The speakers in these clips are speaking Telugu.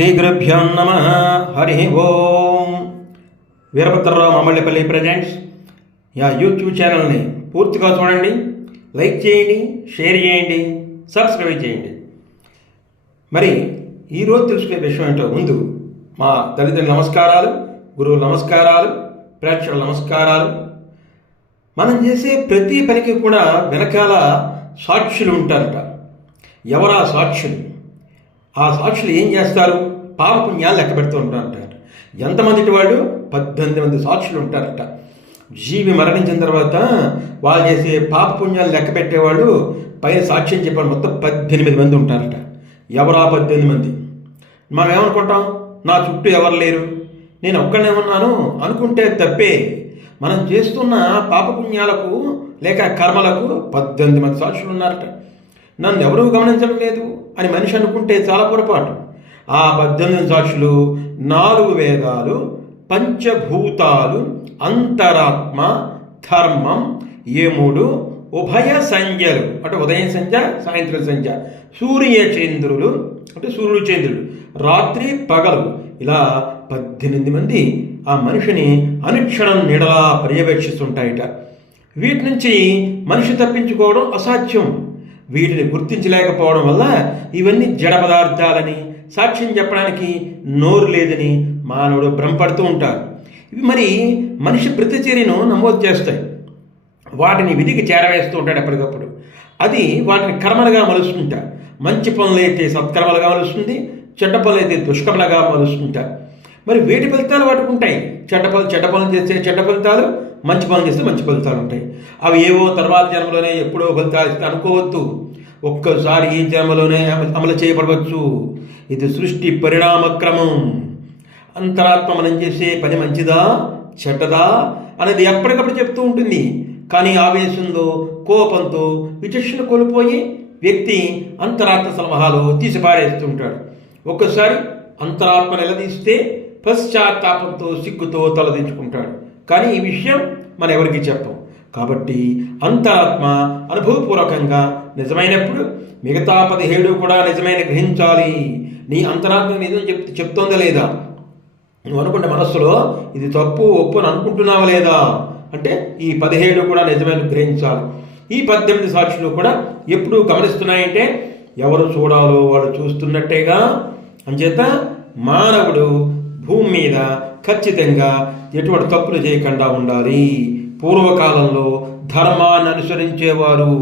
శ్రీగురుభ్యో నమ. హరి ఓం. వీరభద్రరావు మామిళ్ళపల్లి ప్రజెంట్స్ యూట్యూబ్ ఛానల్ని పూర్తిగా చూడండి, లైక్ చేయండి, షేర్ చేయండి, సబ్స్క్రైబ్ చేయండి. మరి ఈరోజు తెలుసుకునే విషయం ఏంటో ముందు మా తల్లిదండ్రుల నమస్కారాలు, గురువుల నమస్కారాలు, ప్రేక్షకుల నమస్కారాలు. మనం చేసే ప్రతి పనికి కూడా వెనకాల సాక్షులు ఉంటారట. ఎవరా సాక్షులు? ఆ సాక్షులు ఏం చేస్తారు? పాపపుణ్యాలు లెక్క పెడుతూ ఉంటారట. ఎంతమంది వాళ్ళు? 18 మంది సాక్షులు ఉంటారట. జీవి మరణించిన తర్వాత వాళ్ళు చేసే పాపపుణ్యాలు లెక్క పెట్టేవాళ్ళు పైన సాక్ష్యం చెప్పారు. మొత్తం 18 మంది ఉంటారట. ఎవరా 18 మంది? మనం ఏమనుకుంటాం? నా చుట్టూ ఎవరు లేరు, నేను ఒక్కడనే ఉన్నాను అనుకుంటే తప్పే. మనం చేస్తున్న పాపపుణ్యాలకు లేక కర్మలకు 18 మంది సాక్షులు ఉన్నారట. నన్ను ఎవరూ గమనించడం లేదు అని మనిషి అనుకుంటే చాలా పొరపాటు. ఆ 18 సాక్షులు 4 వేదాలు, పంచభూతాలు, అంతరాత్మ, ధర్మం, యముడు, ఉభయ సంధ్యలు అంటే ఉదయం సంధ్య, సాయంత్రం సంధ్య, సూర్యచంద్రులు అంటే సూర్యుడు చంద్రుడు, రాత్రి పగలు, ఇలా 18 మంది ఆ మనిషిని అనుక్షణం నీడలా పర్యవేక్షిస్తుంటాయట. వీటి నుంచి మనిషి తప్పించుకోవడం అసాధ్యం. వీటిని గుర్తించలేకపోవడం వల్ల ఇవన్నీ జడ పదార్థాలని, సాక్ష్యం చెప్పడానికి నోరు లేదని మానవుడు భ్రమపడుతూ ఉంటారు. ఇవి మరి మనిషి ప్రతిచర్యను నమోదు చేస్తాయి. వాటిని విధికి చేరవేస్తూ ఉంటాడు ఎప్పటికప్పుడు. అది వాటిని కర్మలుగా మలుస్తుంటారు. మంచి పనులైతే సత్కర్మలుగా మలుస్తుంది, చెడ్డ పనులైతే దుష్కర్మలుగా మలుస్తుంటారు. మరి వేటి ఫలితాలు వాటికి ఉంటాయి. చెడ్డ పనులు చేస్తే చెడ్డ ఫలితాలు, మంచి పనులు చేస్తే మంచి ఫలితాలు ఉంటాయి. అవి ఏవో తర్వాత జన్మలోనే ఎప్పుడో ఫలితాలు ఇస్తే అనుకోవద్దు. ఒక్కసారి ఈ జన్మలోనే అమలు చేయబడవచ్చు. ఇది సృష్టి పరిణామక్రమం. అంతరాత్మ మనం చేసే పని మంచిదా చెడ్డదా అనేది ఎప్పటికప్పుడు చెప్తూ ఉంటుంది. కానీ ఆవేశంతో, కోపంతో విచక్షణ కోల్పోయి వ్యక్తి అంతరాత్మ సలహాలు తీసిపారేస్తుంటాడు. ఒక్కసారి అంతరాత్మ నిలదీస్తే పశ్చాత్తాపంతో, సిగ్గుతో తలదించుకుంటాడు. కానీ ఈ విషయం మనం ఎవరికి చెప్పం. కాబట్టి అంతరాత్మ అనుభవపూర్వకంగా నిజమైనప్పుడు మిగతా 17 కూడా నిజమైన గ్రహించాలి. నీ అంతరాత్మ నిజం చెప్తోందా లేదా? నువ్వు అనుకుంటే మనస్సులో ఇది తప్పు ఒప్పు అని అనుకుంటున్నావా లేదా అంటే ఈ 17 కూడా నిజమైన గ్రహించాలి. ఈ 18 సాక్షులు కూడా ఎప్పుడు గమనిస్తున్నాయంటే ఎవరు చూడాలో వాళ్ళు చూస్తున్నట్టేగా. అంచేత మానవుడు భూమి మీద ఖచ్చితంగా ఎటువంటి తప్పులు చేయకుండా ఉండాలి. పూర్వకాలంలో ధర్మాన్ని అనుసరించేవారు.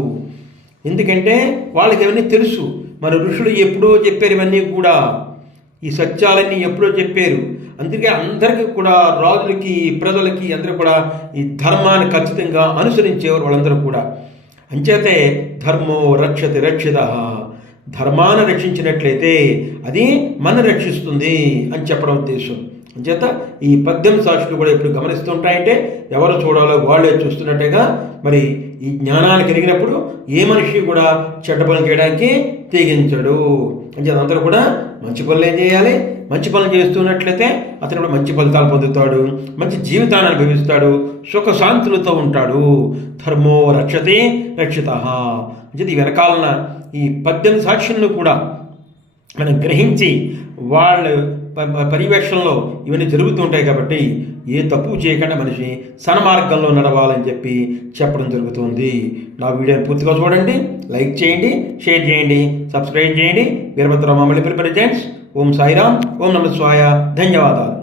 ఎందుకంటే వాళ్ళకి ఇవన్నీ తెలుసు. మన ఋషులు ఎప్పుడో చెప్పారు ఇవన్నీ కూడా. ఈ సత్యాలన్నీ ఎప్పుడో చెప్పారు. అందుకే అందరికీ కూడా, రాజులకి, ప్రజలకి అందరూ కూడా ఈ ధర్మాన్ని ఖచ్చితంగా అనుసరించేవారు వాళ్ళందరూ కూడా. అంచేతే ధర్మో రక్షతి రక్షిత. ధర్మాన్ని రక్షించినట్లయితే అది మన రక్షిస్తుంది అని చెప్పడం ఉద్దేశం. అంచేత ఈ 18 సాక్షులు కూడా ఎప్పుడు గమనిస్తూ ఉంటాయంటే ఎవరు చూడాలో వాళ్ళే చూస్తున్నట్టేగా. మరి ఈ జ్ఞానాన్ని కలిగినప్పుడు ఏ మనిషి కూడా చెడ్డ పనులు చేయడానికి తెగించడు. అంచేత అందరూ కూడా మంచి పనులు ఏం చేయాలి? మంచి పనులు చేస్తున్నట్లయితే అతను కూడా మంచి ఫలితాలు పొందుతాడు, మంచి జీవితాన్ని అనుభవిస్తాడు, సుఖశాంతులతో ఉంటాడు. ధర్మో రక్షతే రక్షిత. అంచేత ఈ వెనకాలన ఈ 18 సాక్షులను కూడా మనం గ్రహించి వాళ్ళ పర్యవేక్షణలో ఇవన్నీ జరుగుతూ ఉంటాయి. కాబట్టి ఏ తప్పు చేయకుండా మనిషి సన్మార్గంలో నడవాలని చెప్పి చెప్పడం జరుగుతుంది. నా వీడియోని పూర్తిగా చూడండి, లైక్ చేయండి, షేర్ చేయండి, సబ్స్క్రైబ్ చేయండి. వీరభద్రరావు మామిళ్ళపల్లి ప్రజెంట్స్. ఓం సాయిరామ్, ఓం నమః శివాయ. ధన్యవాదాలు.